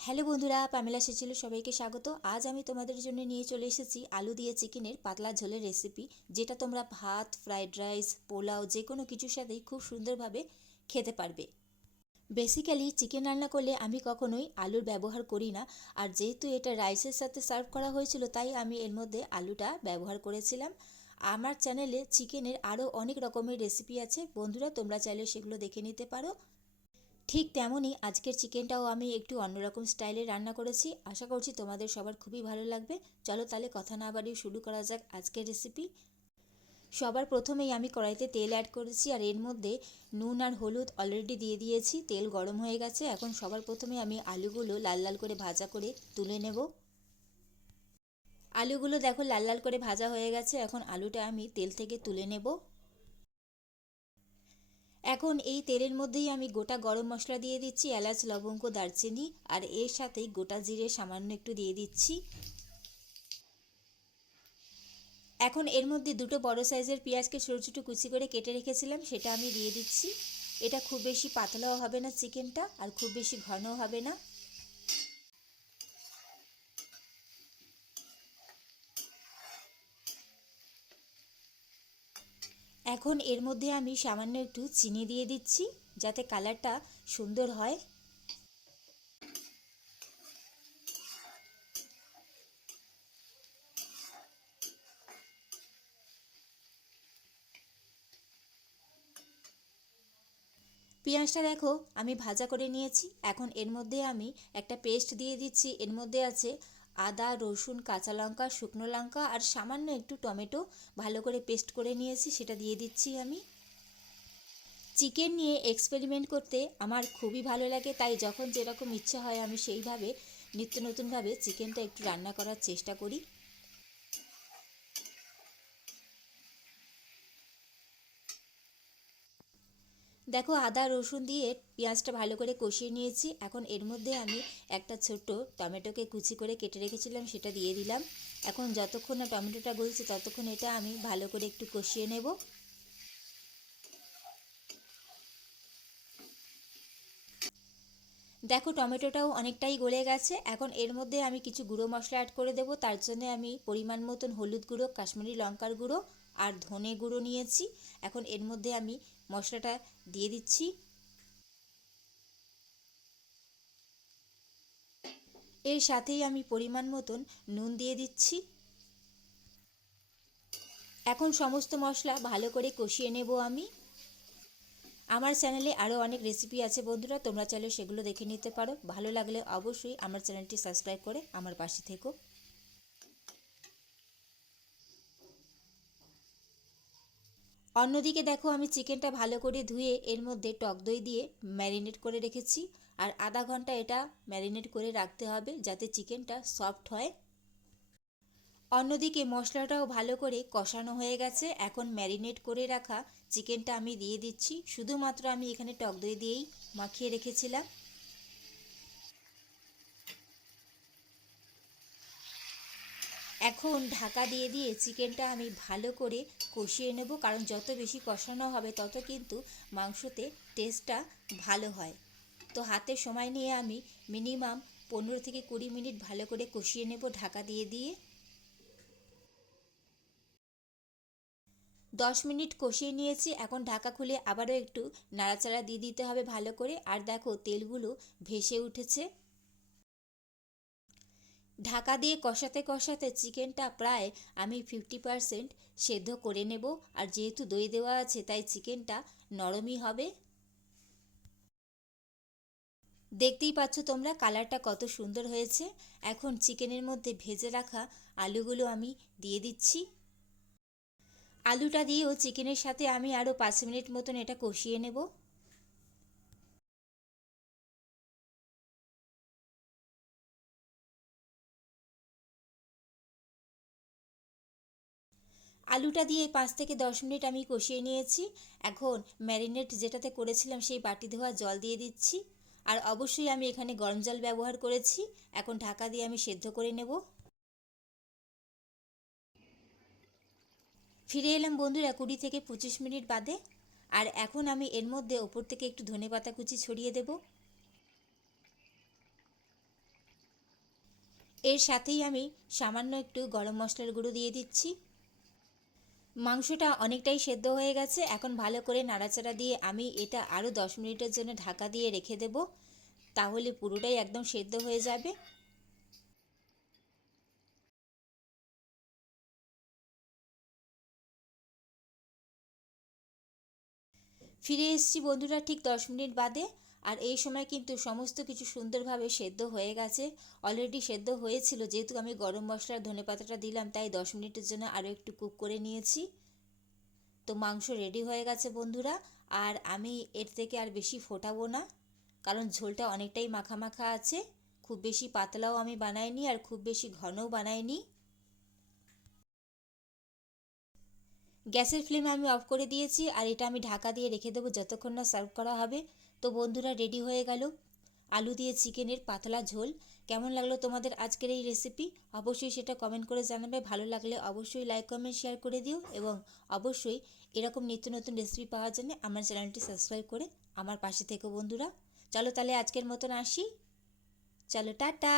Hello বন্ধুরা, Pamela সেচিলো সবাইকে স্বাগত। আজ আমি তোমাদের জন্য নিয়ে চলে এসেছি আলু দিয়ে চিকেনের পাতলা ঝোলের রেসিপি, যেটা তোমরা ভাত, ফ্রাইড রাইস, পোলাও যে কোনো কিছুর সাথেই খুব সুন্দরভাবে খেতে পারবে। বেসিক্যালি চিকেন রান্না করলে আমি কখনোই আলুর ব্যবহার করি না, আর যেহেতু এটা রাইসের সাথে সার্ভ করা হয়েছিল তাই আমি এর মধ্যে আলুটা ব্যবহার করেছিলাম। আমার চ্যানেলে চিকেনের আরও অনেক রকমের রেসিপি আছে বন্ধুরা, তোমরা চাইলে সেগুলো দেখে নিতে পারো। ঠিক তেমনই আজকের চিকেনটাও আমি একটু অন্যরকম স্টাইলে রান্না করেছি। আশা করছি তোমাদের সবার খুবই ভালো লাগবে। চলো তাহলে কথা না বাড়িয়ে শুরু করা যাক আজকের রেসিপি। সবার প্রথমেই আমি কড়াইতে তেল অ্যাড করেছি, আর এর মধ্যে নুন আর হলুদ অলরেডি দিয়ে দিয়েছি। তেল গরম হয়ে গেছে। এখন সবার প্রথমে আমি আলুগুলো লাল লাল করে ভাজা করে তুলে নেব। আলুগুলো দেখো লাল লাল করে ভাজা হয়ে গেছে। এখন আলুটা আমি তেল থেকে তুলে নেব। এখন এই তেলের মধ্যেই আমি গোটা গরম মশলা দিয়ে দিচ্ছি, এলাচ, লবঙ্গ, দারচিনি, আর এর সাথেই গোটা জিরে সামান্য একটু দিয়ে দিচ্ছি। এখন এর মধ্যে দুটো বড় সাইজের পেঁয়াজকে ছোটো ছোটো কুচি করে কেটে রেখেছিলাম, সেটা আমি দিয়ে দিচ্ছি। এটা খুব বেশি পাতলাও হবে না চিকেনটা, আর খুব বেশি ঘনও হবে না। এখন এর মধ্যে আমি সামান্য একটু চিনি দিয়ে দিচ্ছি, যাতে কালারটা সুন্দর হয়। পেঁয়াজটা দেখো আমি ভাজা করে নিয়েছি। এখন এর মধ্যে আমি একটা পেস্ট দিয়ে দিচ্ছি। এর মধ্যে আছে আদা, রসুন, কাঁচা লঙ্কা, শুকনো লঙ্কা আর সামান্য একটু টমেটো ভালো করে পেস্ট করে নিয়েছি, সেটা দিয়ে দিচ্ছি আমি। চিকেন নিয়ে এক্সপেরিমেন্ট করতে আমার খুবই ভালো লাগে, তাই যখন যেরকম ইচ্ছে হয় আমি সেইভাবে নিত্য নতুনভাবে চিকেনটা একটু রান্না করার চেষ্টা করি। দেখো আদা রসুন দিয়ে পেঁয়াজটা ভালো করে কষিয়ে নিয়েছি। এখন এর মধ্যে আমি একটা ছোট্ট টমেটোকে কুচি করে কেটে রেখেছিলাম, সেটা দিয়ে দিলাম। এখন যতক্ষণ না টমেটোটা গলছে ততক্ষণ এটা আমি ভালো করে একটু কষিয়ে নেব। দেখো টমেটোটাও অনেকটাই গলে গেছে। এখন এর মধ্যে আমি কিছু গুঁড়ো মশলা অ্যাড করে দেবো। তার জন্য আমি পরিমাণ মতন হলুদ গুঁড়ো, কাশ্মীরি লঙ্কার গুঁড়ো আর ধনে গুঁড়ো নিয়েছি। এখন এর মধ্যে আমি মশলাটা দিয়ে দিচ্ছি। এর সাথেই আমি পরিমাণ মতন নুন দিয়ে দিচ্ছি। এখন সমস্ত মশলা ভালো করে কষিয়ে নেব আমি। আমার চ্যানেলে আরও অনেক রেসিপি আছে বন্ধুরা, তোমরা চাইলে সেগুলো দেখে নিতে পারো। ভালো লাগলে অবশ্যই আমার চ্যানেলটি সাবস্ক্রাইব করে আমার পাশে থেকো। অন্যদিকে দেখো আমি চিকেনটা ভালো করে ধুয়ে এর মধ্যে টক দই দিয়ে ম্যারিনেট করে রেখেছি, আর আধা ঘন্টা এটা ম্যারিনেট করে রাখতে হবে যাতে চিকেনটা সফট হয়। অন্যদিকে মশলাটাও ভালো করে কষানো হয়ে গেছে। এখন ম্যারিনেট করে রাখা চিকেনটা আমি দিয়ে দিচ্ছি। শুধুমাত্র আমি এখানে টক দই দিয়েই মাখিয়ে রেখেছিলাম। এখন ঢাকা দিয়ে দিয়ে চিকেনটা আমি ভালো করে কষিয়ে নেব, কারণ যত বেশি কষানো হবে তত কিন্তু মাংসতে টেস্টটা ভালো হয়। তো হাতে সময় নিয়ে আমি মিনিমাম 15 থেকে 20 মিনিট ভালো করে কষিয়ে নেব ঢাকা দিয়ে দিয়ে। 10 মিনিট কষিয়ে নিয়েছি। এখন ঢাকা খুলে আবারও একটু নাড়াচাড়া দিয়ে দিতে হবে ভালো করে। আর দেখো তেলগুলো ভেসে উঠেছে। ঢাকা দিয়ে কষাতে কষাতে চিকেনটা প্রায় আমি 50% সেদ্ধ করে নেব। আর যেহেতু দই দেওয়া আছে তাই চিকেনটা নরমই হবে। দেখতেই পাচ্ছ তোমরা কালারটা কত সুন্দর হয়েছে। এখন চিকেনের মধ্যে ভেজে রাখা আলুগুলো আমি দিয়ে দিচ্ছি। আলুটা দিয়েও চিকেনের সাথে আমি আরও 5 মিনিট মতন এটা কষিয়ে নেব। আলুটা দিয়ে 5 থেকে 10 মিনিট আমি কষিয়ে নিয়েছি। এখন ম্যারিনেট যেটাতে করেছিলাম সেই বাটি ধোয়া জল দিয়ে দিচ্ছি। আর অবশ্যই আমি এখানে গরম জল ব্যবহার করেছি। এখন ঢাকা দিয়ে আমি সেদ্ধ করে নেব। ফিরে এলাম বন্ধুরা 20 থেকে 25 মিনিট বাদে। আর এখন আমি এর মধ্যে ওপর থেকে একটু ধনেপাতা কুচি ছড়িয়ে দেব। এর সাথেই আমি সামান্য একটু গরম মশলার গুঁড়ো দিয়ে দিচ্ছি। মাংসটা অনেকটাই সেদ্ধ হয়ে গেছে। এখন ভালো করে নাড়াচাড়া দিয়ে আমি এটা আরও 10 মিনিটের জন্য ঢাকা দিয়ে রেখে দেব, তাহলে পুরোটাই একদম সেদ্ধ হয়ে যাবে। ফিরে এসেছি বন্ধুরা ঠিক 10 মিনিট বাদে। আর এই সময় কিন্তু সমস্ত কিছু সুন্দরভাবে সেদ্ধ হয়ে গেছে। অলরেডি সেদ্ধ হয়েছিল, যেহেতু আমি গরম মশলা আর ধনেপাতাটা দিলাম তাই 10 মিনিটের জন্য আরও একটু কুক করে নিয়েছি। তো মাংস রেডি হয়ে গেছে বন্ধুরা। আর আমি এর থেকে আর বেশি ফোটাবো না, কারণ ঝোলটা অনেকটাই মাখা মাখা আছে। খুব বেশি পাতলাও আমি বানাইনি আর খুব বেশি ঘনও বানাইনি। গ্যাসের ফ্লেম আমি অফ করে দিয়েছি আর এটা আমি ঢাকা দিয়ে রেখে দেবো যতক্ষণ না সার্ভ করা হবে। তো বন্ধুরা, রেডি হয়ে গেল আলু দিয়ে চিকেনের পাতলা ঝোল। কেমন লাগলো তোমাদের আজকের এই রেসিপি? অবশ্যই সেটা কমেন্ট করে জানাবে। ভালো লাগলে অবশ্যই লাইক কমেন্ট শেয়ার করে দিও, এবং অবশ্যই এরকম নিত্য নতুন রেসিপি পাওয়ার জন্য আমার চ্যানেলটি সাবস্ক্রাইব করে আমার পাশে থেকো বন্ধুরা। চলো তাহলে আজকের মতন আসি। চলো, টাটা।